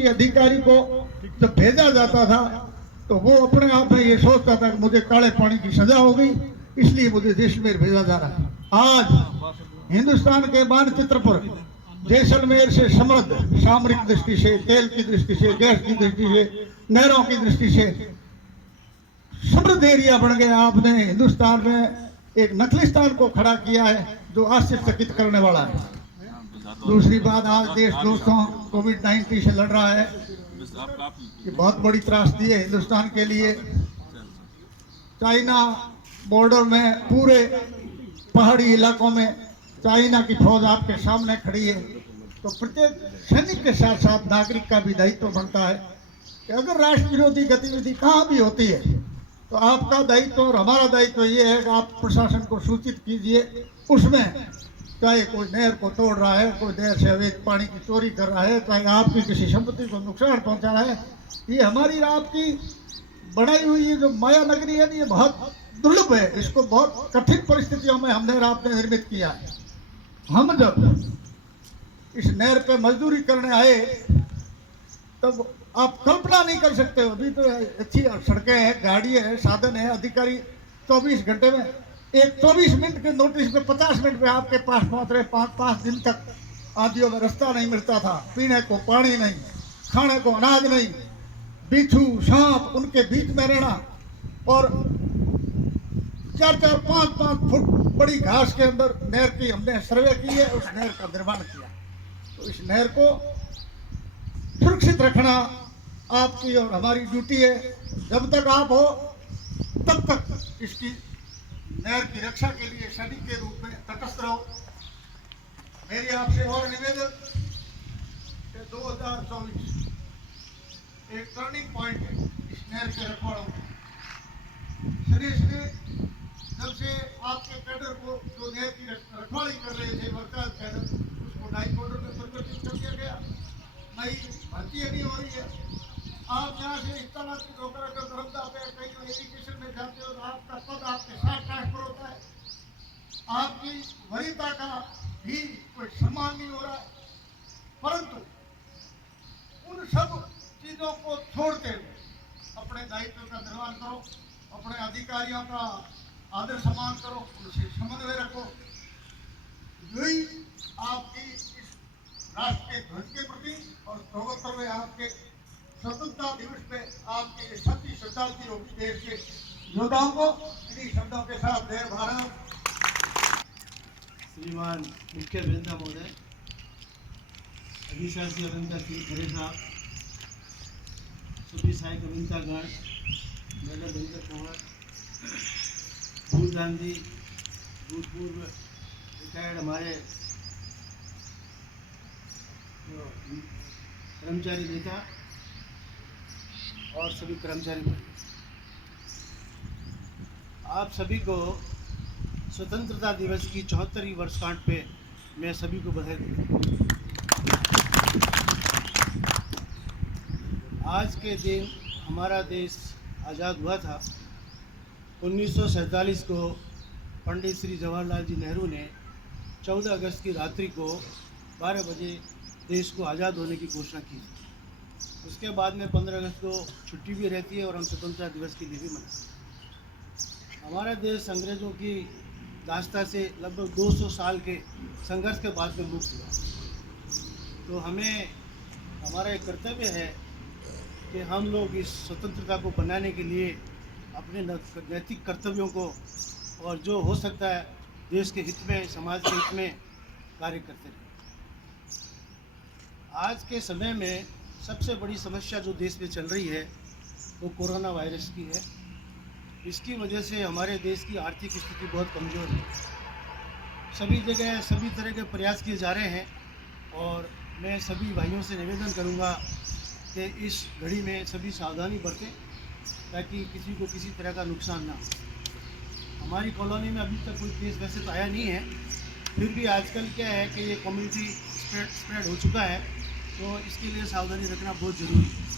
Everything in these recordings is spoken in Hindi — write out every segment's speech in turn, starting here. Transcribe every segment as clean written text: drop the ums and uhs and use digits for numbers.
किसी अधिकारी को जब भेजा जाता था तो वो अपने आप में ये सोचता था कि मुझे काले पानी की सजा हो गई, इसलिए मुझे जैसलमेर भेजा जा रहा है। आज हिंदुस्तान के मानचित्र पर जैसलमेर से समृद्ध, सामरिक दृष्टि से, तेल की दृष्टि से, गैस की दृष्टि से, नहरों की दृष्टि से समृद्ध एरिया बन गया। आपने हिंदुस्तान में एक नखलिस्तान को खड़ा किया है जो आश्चर्यचकित करने वाला है। दूसरी बात, आज देश दोस्तों कोविड-19 से लड़ रहा है। ये बहुत बड़ी त्रासदी है हिंदुस्तान के लिए। चाइना बॉर्डर में, पूरे पहाड़ी इलाकों में चाइना की फौज आपके सामने खड़ी है, तो प्रत्येक सैनिक के साथ साथ नागरिक का भी दायित्व बनता है कि अगर राष्ट्र विरोधी गतिविधि कहाँ भी होती है तो आपका दायित्व और हमारा दायित्व ये है कि आप प्रशासन को सूचित कीजिए। उसमें चाहे कोई नहर को तोड़ रहा है, कोई नहर से अवैध पानी की चोरी कर रहा है, चाहे आपकी किसी संपत्ति को नुकसान पहुंचा रहा है, ये हमारी आपकी बनाई हुई ये जो माया नगरी है, ये बहुत दुर्लभ है। इसको बहुत कठिन परिस्थितियों में हमने और आपने निर्मित किया है। हम जब इस नहर पे मजदूरी करने आए तब आप कल्पना नहीं कर सकते हो, अभी तो अच्छी सड़कें हैं, गाड़ी है, साधन है, अधिकारी 24 घंटे में, एक 24 मिनट के नोटिस पे 50 मिनट पे आपके पास पहुंच रहे। 5 दिन तक आदियों में रास्ता नहीं मिलता था, पीने को पानी नहीं, खाने को अनाज नहीं, बिच्छू सांप उनके बीच में रहना, और 4-4, 5-5 फुट बड़ी घास के अंदर नहर की हमने सर्वे की है, उस नहर का निर्माण किया। तो इस नहर को सुरक्षित रखना आपकी और हमारी ड्यूटी है। जब तक आप हो तब तक इसकी नहर की रक्षा के लिए सैनिक के रूप में तटस्थ रहो। मेरी आपसे और निवेदन कि 2024 एक टर्निंग पॉइंट है इस नहर के रखवालों में। जब से आपके कैडर को जो नहर की रखवाली कर रहे थे वर्कर कैडर, उसको नाइट ऑर्डर में परिवर्तित कर दिया गया। नई भर्ती नहीं हो रही है। आप यहाँ से इस तरह की नौकर अगर दरमदा पे कहीं एजुकेशन में जाते हो तो आपका पद आपके साथ ट्रांसफर होता है, आपकी वरीयता का भी कोई सम्मान नहीं हो रहा है। परंतु उन सब चीजों को छोड़ते हुए अपने दायित्व का निर्वहन करो, अपने अधिकारियों का आदर सम्मान करो, उनसे समन्वय रखो। यही आपकी इस राष्ट्र के ध्वज के प्रति और 74वें आपके स्वतंत्रता दिवस पे आपकी सच्ची श्रद्धांजलि होगी देश के योद्धाओं को। इन्हीं शब्दों के साथ जय भारत। श्रीमान मुख्य अभियंता महोदय, अधिशासी अभियंता श्री खरे साहब, सभी सहायक अभियंतागण, मैडम अभियंता कंवर, भूल गांधी, भूतपूर्व रिटायर्ड हमारे कर्मचारी नेता और सभी कर्मचारी भाई, आप सभी को स्वतंत्रता दिवस की 74वीं वर्षगांठ पे मैं सभी को बधाई देता हूँ। आज के दिन हमारा देश आज़ाद हुआ था। 1947 को पंडित श्री जवाहरलाल जी नेहरू ने 14 अगस्त की रात्रि को 12 बजे देश को आज़ाद होने की घोषणा की। उसके बाद में 15 अगस्त को छुट्टी भी रहती है और हम स्वतंत्रता दिवस के लिए भी मनाते हैं। हमारा देश अंग्रेज़ों की दास्ता से लगभग 200 साल के संघर्ष के बाद में मुक्त हुआ। तो हमें हमारा एक कर्तव्य है कि हम लोग इस स्वतंत्रता को बनाने के लिए अपने नैतिक कर्तव्यों को और जो हो सकता है देश के हित में, समाज के हित में कार्य करते रहें। आज के समय में सबसे बड़ी समस्या जो देश में चल रही है वो कोरोना वायरस की है। इसकी वजह से हमारे देश की आर्थिक स्थिति बहुत कमज़ोर है। सभी जगह सभी तरह के प्रयास किए जा रहे हैं और मैं सभी भाइयों से निवेदन करूंगा कि इस घड़ी में सभी सावधानी बरतें ताकि किसी को किसी तरह का नुकसान ना हो। हमारी कॉलोनी में अभी तक कोई केस वैसे तो आया नहीं है, फिर भी आजकल क्या है कि ये कम्युनिटी स्प्रेड हो चुका है, तो इसके लिए सावधानी रखना बहुत ज़रूरी है।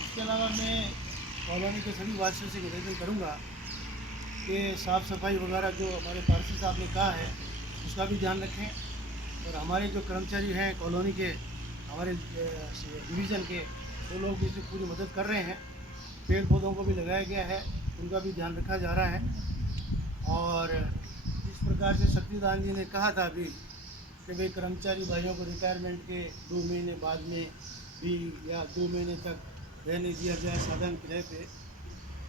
इसके अलावा मैं कॉलोनी के सभी वासियों से निवेदन करूंगा कि साफ़ सफाई वगैरह जो हमारे पार्षद साहब ने कहा है उसका भी ध्यान रखें और हमारे जो कर्मचारी हैं कॉलोनी के हमारे डिवीज़न के वो लोग भी इसमें पूरी मदद कर रहे हैं। पेड़ पौधों को भी लगाया गया है, उनका भी ध्यान रखा जा रहा है। और इस प्रकार से शक्तिदान जी ने कहा था अभी कि भाई कर्मचारी भाइयों को रिटायरमेंट के 2 महीने बाद में भी या 2 महीने तक रहने दिया जाए साधन किराए पे।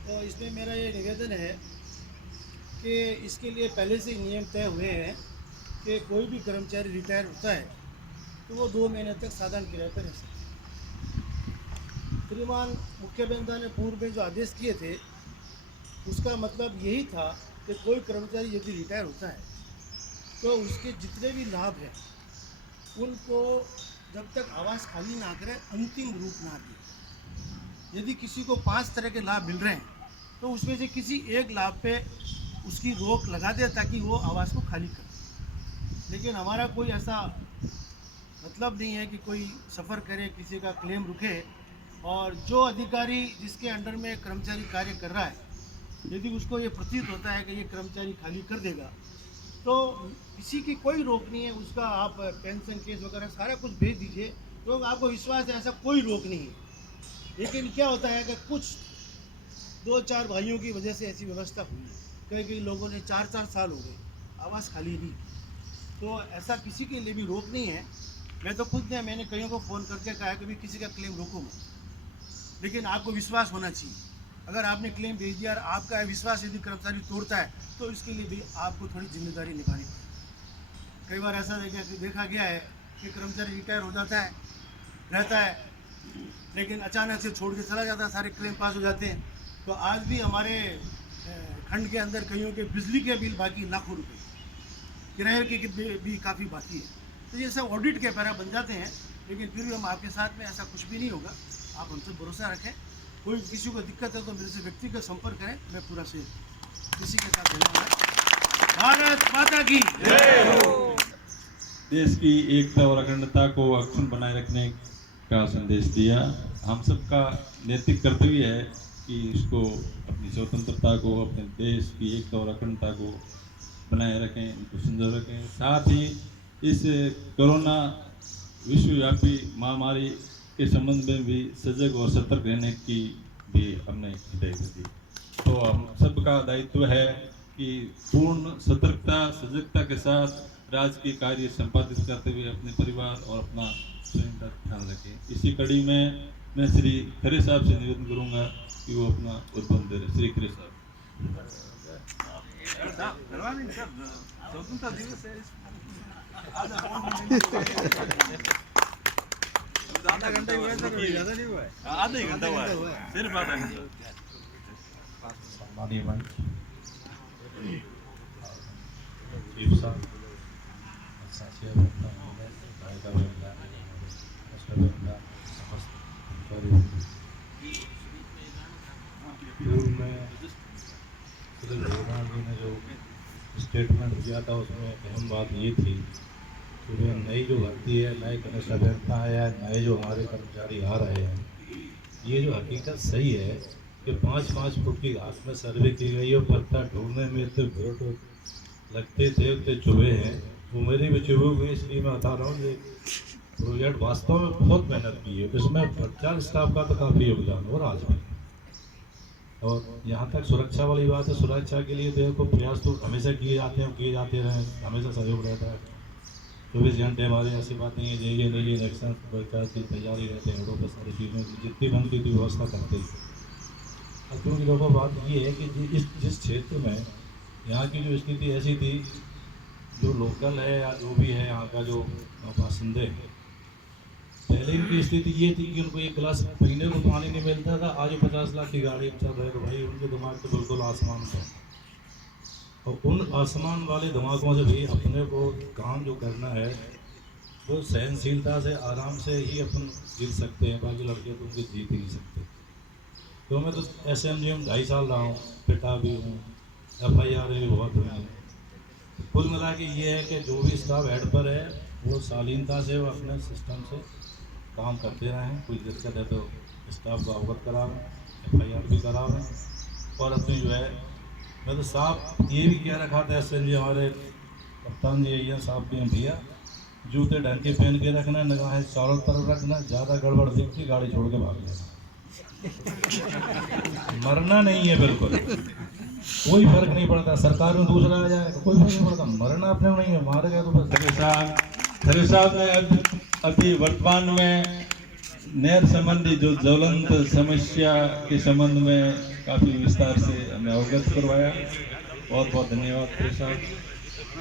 तो इसमें मेरा ये निवेदन है कि इसके लिए पहले से ही नियम तय हुए हैं कि कोई भी कर्मचारी रिटायर होता है तो वो 2 महीने तक साधन किराए पर रह सकता है। श्रीमान मुख्य अभियंता ने पूर्व में जो आदेश किए थे उसका मतलब यही था कि कोई कर्मचारी यदि रिटायर होता है तो उसके जितने भी लाभ हैं उनको जब तक आवास खाली ना करें अंतिम रूप ना दे। यदि किसी को 5 तरह के लाभ मिल रहे हैं तो उसमें से किसी एक लाभ पे उसकी रोक लगा दे ताकि वो आवास को खाली करे। लेकिन हमारा कोई ऐसा मतलब नहीं है कि कोई सफ़र करे, किसी का क्लेम रुके। और जो अधिकारी जिसके अंडर में कर्मचारी कार्य कर रहा है यदि उसको ये प्रतीत होता है कि ये कर्मचारी खाली कर देगा तो किसी की कोई रोक नहीं है, उसका आप पेंशन केस वगैरह सारा कुछ भेज दीजिए तो आपको विश्वास है ऐसा कोई रोक नहीं है। लेकिन क्या होता है कि कुछ 2-4 भाइयों की वजह से ऐसी व्यवस्था हुई है, कई लोगों ने 4-4 साल हो गए आवास खाली नहीं, तो ऐसा किसी के लिए भी रोक नहीं है। मैं तो खुद ने मैंने कईयों को फ़ोन करके कहा कि भाई किसी का क्लेम रोको मत, लेकिन आपको विश्वास होना चाहिए। अगर आपने क्लेम भेज दिया और आपका विश्वास यदि कर्मचारी तोड़ता है तो इसके लिए भी आपको थोड़ी जिम्मेदारी निभानी पड़ेगी। कई बार ऐसा देखा गया है कि कर्मचारी रिटायर हो जाता है, रहता है, लेकिन अचानक से छोड़ के चला जाता है, सारे क्लेम पास हो जाते हैं। तो आज भी हमारे खंड के अंदर कईयों के बिजली के बिल बाकी लाखों रुपए, किराए के भी काफ़ी बाकी है। तो ये सब ऑडिट के पैरा बन जाते हैं, लेकिन फिर भी हम आपके साथ में ऐसा कुछ भी नहीं होगा। आप हमसे भरोसा रखें, कोई किसी को दिक्कत है तो मेरे से व्यक्तिगत संपर्क करें, मैं पूरा से किसी के साथ रहूँगा। भारत माता की जय हो। देश की एकता और अखंडता को अक्षुण्ण बनाए रखने का संदेश दिया। हम सबका नैतिक कर्तव्य है कि इसको अपनी स्वतंत्रता को, अपने देश की एकता और अखंडता को बनाए रखें, इनको संजो रखें। साथ ही इस कोरोना विश्वव्यापी महामारी के संबंध में भी सजग और सतर्क रहने की भी हमने हिदायत दी। तो हम सबका दायित्व है कि पूर्ण सतर्कता सजगता के साथ राजकीय कार्य संपादित करते हुए अपने परिवार और अपना स्वयं का ध्यान रखें। इसी कड़ी में मैं श्री खरे साहब से निवेदन करूंगा कि वो अपना उद्बोधन दे रहे। श्री खरे साहब। आधा घंटा हुआ है सर, ज़्यादा नहीं हुआ है, आधा ही घंटा हुआ है, सिर्फ आधा घंटा। ने जो स्टेटमेंट दिया था उसमें अहम बात ये थी कि नई जो भर्ती है, नए कनिष्ठ अभियंता है या नए जो हमारे कर्मचारी आ रहे हैं, ये जो हकीकत सही है कि 5-5 फुट की घास में सर्वे की गई और पत्ता ढूंढने में इतने मिनट लगते थे, उतने चुभे हैं। वो मेरे भी चुभे हुए, इसलिए मैं बता रहा हूँ ये प्रोजेक्ट वास्तव में बहुत मेहनत की है। इसमें प्रचार स्टाफ का तो काफ़ी योगदान और आज भी। और यहाँ तक सुरक्षा वाली बात है, सुरक्षा के लिए देखो प्रयास तो हमेशा किए जाते हैं, किए जाते रहे, हमेशा सहयोग रहता है। 24 घंटे हमारे ऐसी बात नहीं है, जे निजी इलेक्शन प्रचार की तैयारी रहते हैं, रोड पर सारी चीज़ें जितनी बनती थी व्यवस्था करते ही। अब क्योंकि देखो बात ये है कि जिस क्षेत्र में यहाँ की जो स्थिति ऐसी थी, जो लोकल है या जो भी है यहाँ का जो बासिंदे हैं, पहले इनकी स्थिति ये थी कि उनको 1 गिलास पीने को पानी नहीं मिलता था। आज 50 लाख की गाड़ी चल रहे तो भाई उनके दिमाग तो बिल्कुल आसमान पर। और उन आसमान वाले दिमागों से भी अपने को काम जो करना है वो सहनशीलता से आराम से ही अपन जीत सकते हैं, बाकी लड़के तो उनके जीत ही नहीं सकते। तो मैं तो SMG में 2.5 साल रहा हूँ, पिटा भी हूँ, FIR भी बहुत हुई हैं। कुल मिला के ये है कि जो भी स्टाफ हेड पर है वो शालीनता से वो अपने सिस्टम से काम करते रहें। कोई दिक्कत है तो स्टाफ को अवगत करावें, FIR भी करावें। और अपनी जो है मैं तो साफ ये भी कह रखा था SMG हमारे कप्तान जी साहब भी हैं भैया जूते ढंग के पहन के रखना, निगाहें चारों तरफ रखना, ज़्यादा गड़बड़ दिखती गाड़ी छोड़ के भाग लेना। मरना नहीं है बिल्कुल, कोई फर्क नहीं पड़ता, सरकार में दूसरा आ जाएगा कोई फर्क नहीं पड़ता, मरना अपने को नहीं है, मार गया तो बस। खरे साहब ने अभी वर्तमान में नहर संबंधी जो ज्वलंत समस्या के संबंध में काफ़ी विस्तार से हमें अवगत करवाया। बहुत बहुत धन्यवाद खरे साहब।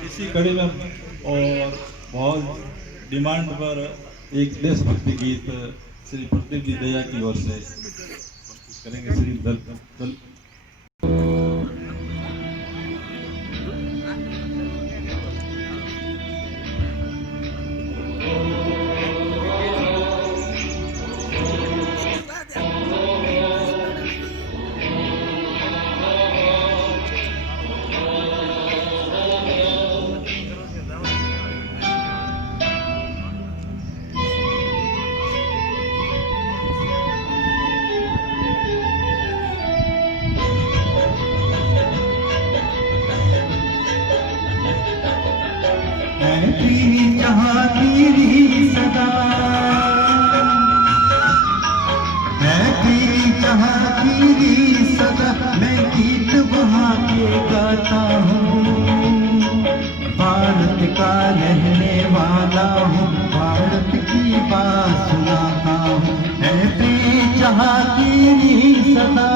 इसी कड़ी में और बहुत डिमांड पर एक देशभक्ति गीत श्री प्रदीप जी दया की ओर से करेंगे। श्री दल भारत का रहने वाला हूँ, भारत की बात सुनाता हूँ, है प्रिय जहाँ की सदा।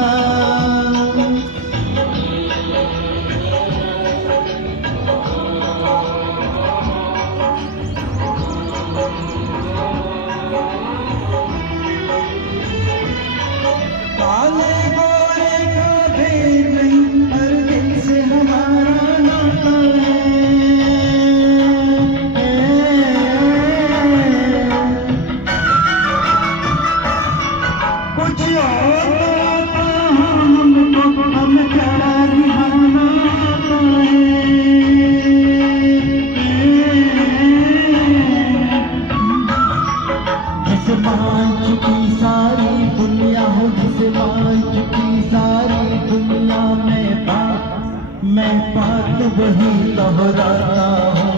मैं बात वही दोहराता हूँ,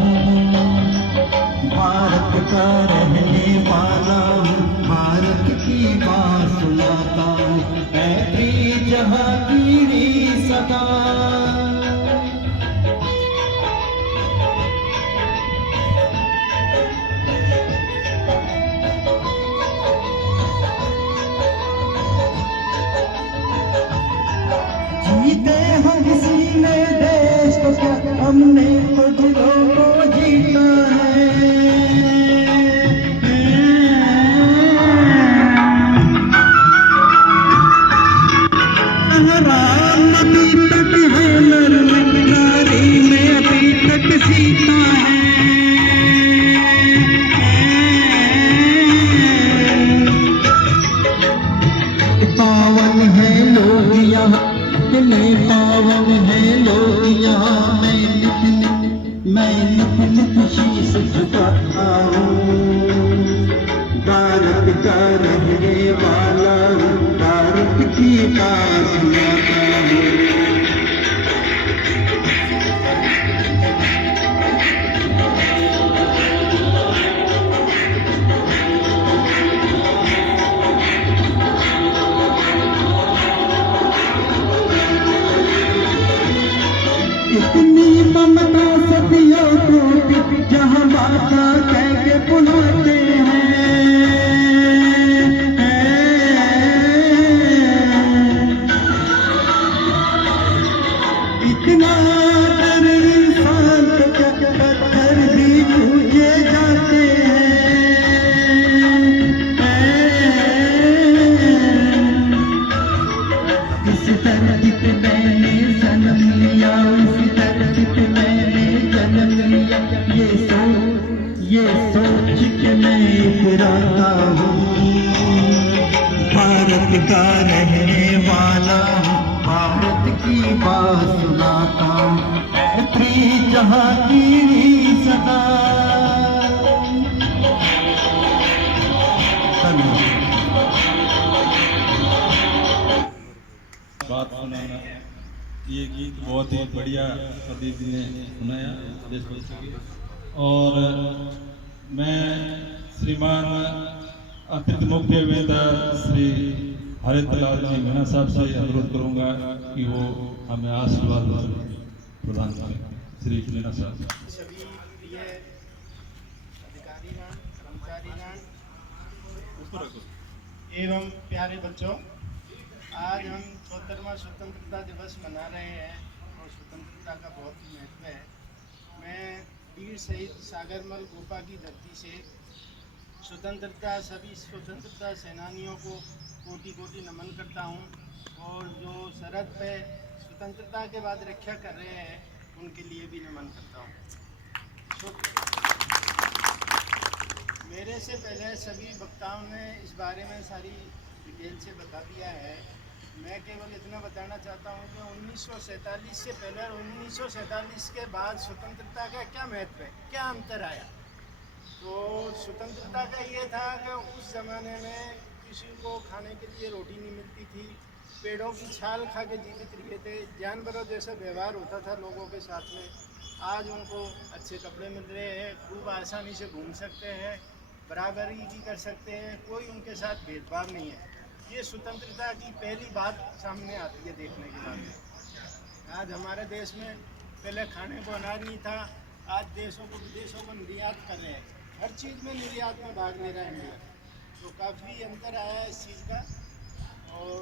भारत का रहने वाला हूँ, भारत की बात सुनाता हूँ, मैं प्रिय जहाँ की सदा। जीते हम किसी ने देश को क्या, हमने कुछ लोगों को जीता है। राम अभी तक है नारी में अभी तक सीता है। पावन है लोग यहाँ, पावन है लोग यहाँ, मैं नित नित शीश झुकाता हूँ, भारत का रहने वाला हूँ, भारत की बात सुनाता हूँ। इतनी ममता सदियों को जहाँ माता कह के बुलाते हैं, इतना डर इंसान को पत्थर भी पूजे जाते हैं। इस धरती पे मैंने जन्म लिया, ये सोच के मैं इतराता हूँ, भारत का रहने वाला हूँ, भारत की बात सुनाता हूँ, प्रिय जहाँ की सदा। बात सुनाना, ये गीत बहुत ही बढ़िया प्रदीप जी ने सुनाया देशभक्ति की। और मैं श्रीमान अतिरिक्त मुख्य वेंदर श्री हरितलाल जी मीणा साहब से अनुरोध करूंगा कि वो हमें आशीर्वाद प्रदान करें। श्री मीणा साहब। सभी प्रिय अधिकारीगण, कर्मचारीगण एवं प्यारे बच्चों, आज हम 74वां स्वतंत्रता दिवस मना रहे हैं और स्वतंत्रता का बहुत ही महत्व है। मैं वीर शहीद सागरमल गोपा की धरती से सभी स्वतंत्रता सेनानियों को कोटि कोटि नमन करता हूं और जो सरहद पे स्वतंत्रता के बाद रक्षा कर रहे हैं उनके लिए भी नमन करता हूं। मेरे से पहले सभी वक्ताओं ने इस बारे में सारी डिटेल से बता दिया है। मैं केवल इतना बताना चाहता हूं कि 1947 से पहले और 1947 के बाद स्वतंत्रता का क्या महत्व है, क्या अंतर आया। तो स्वतंत्रता का ये था कि उस ज़माने में किसी को खाने के लिए रोटी नहीं मिलती थी, पेड़ों की छाल खा के जीवित रहे थे, जानवरों जैसा व्यवहार होता था लोगों के साथ में। आज उनको अच्छे कपड़े मिल रहे हैं, खूब आसानी से घूम सकते हैं, बराबरी की कर सकते हैं, कोई उनके साथ भेदभाव नहीं है। ये स्वतंत्रता की पहली बात सामने आती है देखने के बाद। आज हमारे देश में पहले खाने को अनाज नहीं था, आज देशों को विदेशों को निर्यात कर रहे हैं, हर चीज़ में निर्यात में भाग ले रहा है इंडिया। तो काफ़ी अंतर आया है इस चीज़ का। और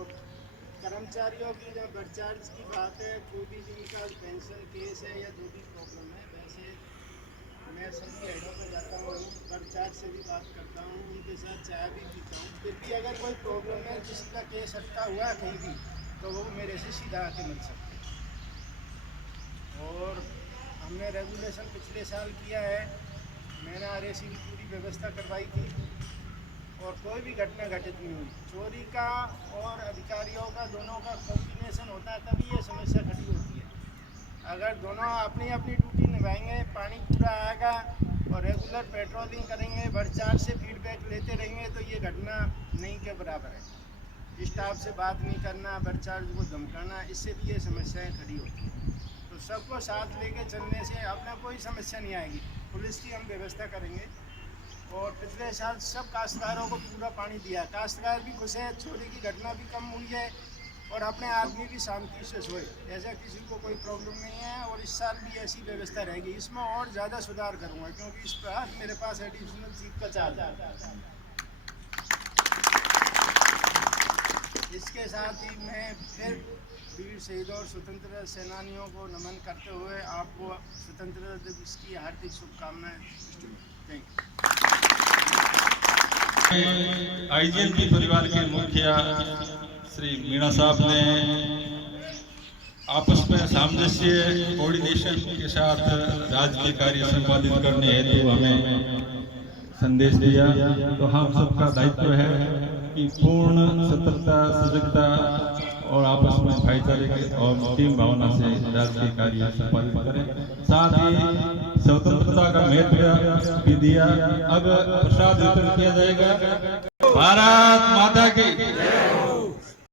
कर्मचारियों की जब बढ़चार्ज की बात है, कोई भी जिनका पेंशन केस है या जो भी प्रॉब्लम है, वैसे मैं सभी हेडों पर जाता हूँ, बढ़चार्ज से भी बात करता हूँ, उनके साथ चाय भी पीता हूँ। फिर भी अगर कोई प्रॉब्लम है, किसी का केस अटका हुआ है कहीं भी, तो वो मेरे से सीधा आके मिल सकते हैं। और हमने रेगुलेशन पिछले साल किया है, मैंने RAC की पूरी व्यवस्था करवाई थी और कोई भी घटना घटित नहीं हुई। चोरी का और अधिकारियों का दोनों का कॉम्बिनेशन होता है, तभी ये समस्या खड़ी होती है। अगर दोनों अपनी अपनी ड्यूटी निभाएंगे, पानी पूरा आएगा और रेगुलर पेट्रोलिंग करेंगे, बढ़चार्ज से फीडबैक लेते रहेंगे, तो ये घटना नहीं के बराबर है। स्टाफ से बात नहीं करना, बढ़चार्ज को धमकाना, इससे भी ये समस्याएँ खड़ी होती हैं। तो सबको साथ लेके चलने से अपना कोई समस्या नहीं आएगी। पुलिस की हम व्यवस्था करेंगे। और पिछले साल सब काश्तकारों को पूरा पानी दिया, काश्तकार भी खुश है, चोरी की घटना भी कम हुई है और अपने आदमी भी शांति से सोए, ऐसा किसी को कोई प्रॉब्लम नहीं है। और इस साल भी ऐसी व्यवस्था रहेगी। इसमें और ज़्यादा सुधार करूँगा, क्योंकि इस पर मेरे पास एडिशनल चीफ का चार्ज है। इसके साथ ही मैं फिर वीर शहीदों और स्वतंत्रता सेनानियों को नमन करते हुए आपको स्वतंत्रता दिवस की हार्दिक शुभकामनाएं। IGNP परिवार के मुखिया श्री मीणा साहब ने आपस में सामंजस्य कोऑर्डिनेशन के साथ राज्य के कार्य संपादित करने हेतु हमें संदेश दिया। तो हम सबका दायित्व है कि पूर्ण सतर्कता, सजगता और आपस में भाईचारे के और टीम भावना से राज्य के कार्य संपादित करें। साथ ही स्वतंत्रता का महत्व भी दिया। अब प्रसाद वितरण किया जाएगा। भारत माता की